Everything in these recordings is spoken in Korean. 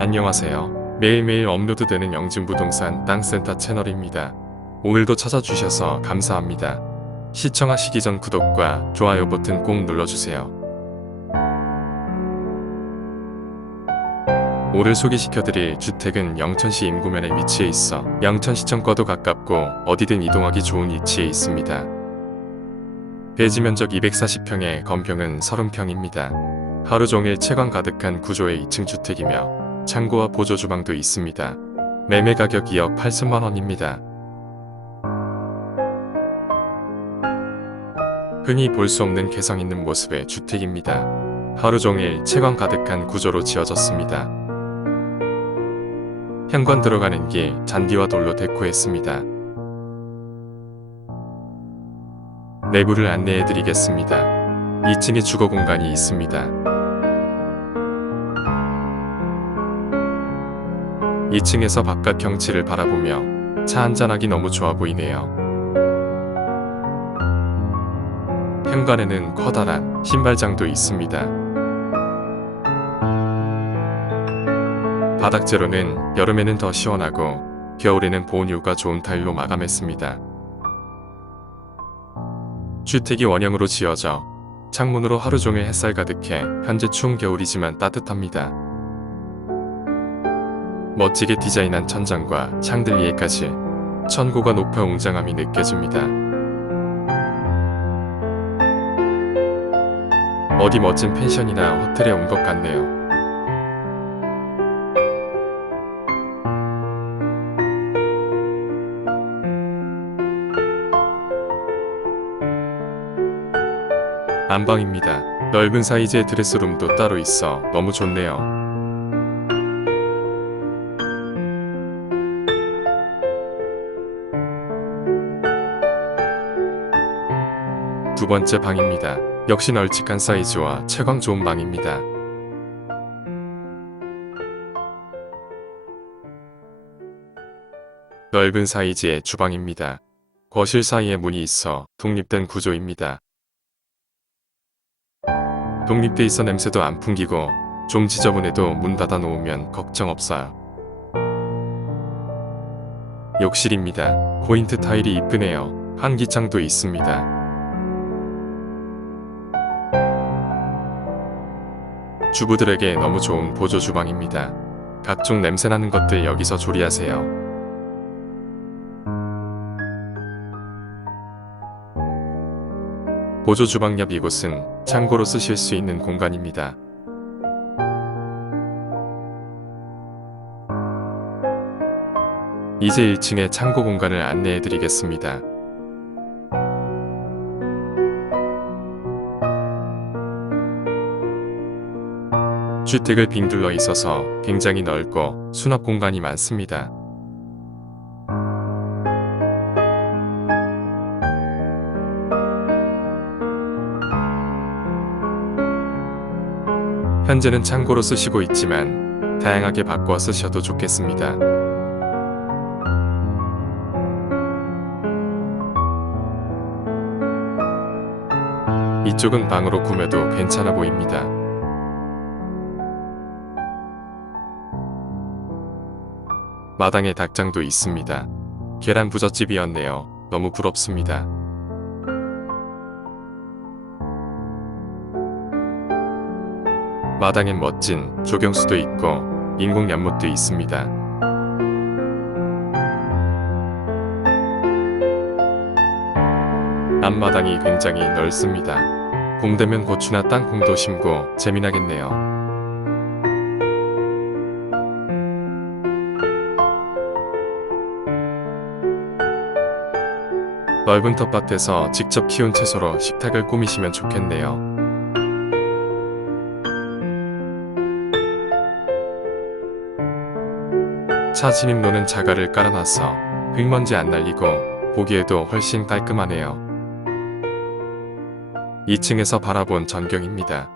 안녕하세요. 매일매일 업로드되는 영진부동산 땅센터 채널입니다. 오늘도 찾아주셔서 감사합니다. 시청하시기 전 구독과 좋아요 버튼 꼭 눌러주세요. 오늘 소개시켜드릴 주택은 영천시 임구면에 위치해 있어 영천시청과도 가깝고 어디든 이동하기 좋은 위치에 있습니다. 대지 면적 240평에 건평은 30평입니다. 하루 종일 채광 가득한 구조의 2층 주택이며 창고와 보조 주방도 있습니다. 매매 가격 2억 8천만 원입니다. 흔히 볼 수 없는 개성 있는 모습의 주택입니다. 하루 종일 채광 가득한 구조로 지어졌습니다. 현관 들어가는 길 잔디와 돌로 데코했습니다. 내부를 안내해 드리겠습니다. 2층에 주거 공간이 있습니다. 2층에서 바깥 경치를 바라보며 차 한잔하기 너무 좋아 보이네요. 현관에는 커다란 신발장도 있습니다. 바닥재로는 여름에는 더 시원하고 겨울에는 보온효가 좋은 타일로 마감했습니다. 주택이 원형으로 지어져 창문으로 하루 종일 햇살 가득해 현재 추운 겨울이지만 따뜻합니다. 멋지게 디자인한 천장과 창들 위에까지 천고가 높아 웅장함이 느껴집니다. 어디 멋진 펜션이나 호텔에 온 것 같네요. 안방입니다. 넓은 사이즈의 드레스룸도 따로 있어 너무 좋네요. 두 번째 방입니다. 역시 널찍한 사이즈와 채광 좋은 방입니다. 넓은 사이즈의 주방입니다. 거실 사이에 문이 있어 독립된 구조입니다. 독립돼 있어 냄새도 안 풍기고 좀 지저분해도 문 닫아 놓으면 걱정 없어요. 욕실입니다. 포인트 타일이 이쁘네요. 환기창도 있습니다. 주부들에게 너무 좋은 보조 주방입니다. 각종 냄새나는 것들 여기서 조리하세요. 보조 주방 옆 이곳은 창고로 쓰실 수 있는 공간입니다. 이제 1층의 창고 공간을 안내해 드리겠습니다. 주택을 빙둘러 있어서 굉장히 넓고 수납 공간이 많습니다. 현재는 창고로 쓰시고 있지만 다양하게 바꿔 쓰셔도 좋겠습니다. 이쪽은 방으로 꾸며도 괜찮아 보입니다. 마당에 닭장도 있습니다. 계란 부잣집이었네요. 너무 부럽습니다. 마당엔 멋진 조경수도 있고 인공 연못도 있습니다. 앞마당이 굉장히 넓습니다. 봄 되면 고추나 땅콩도 심고 재미나겠네요. 넓은 텃밭에서 직접 키운 채소로 식탁을 꾸미시면 좋겠네요. 차 진입로는 자갈을 깔아놔서 흙먼지 안 날리고 보기에도 훨씬 깔끔하네요. 2층에서 바라본 전경입니다.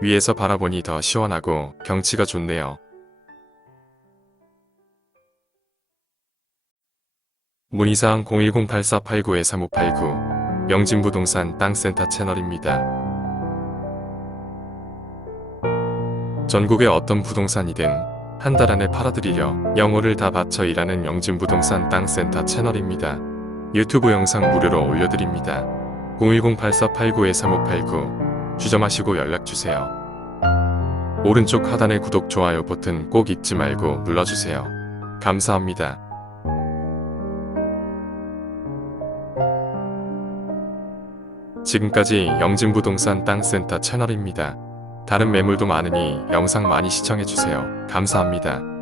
위에서 바라보니 더 시원하고 경치가 좋네요. 문의사항 010-8489-3589 명진부동산 땅센터 채널입니다. 전국의 어떤 부동산이든 한 달 안에 팔아드리려 영혼을 다 바쳐 일하는 영진부동산 땅센터 채널입니다. 유튜브 영상 무료로 올려드립니다. 010-8489-3589 주점하시고 연락주세요. 오른쪽 하단의 구독, 좋아요 버튼 꼭 잊지 말고 눌러주세요. 감사합니다. 지금까지 영진부동산 땅센터 채널입니다. 다른 매물도 많으니 영상 많이 시청해주세요. 감사합니다.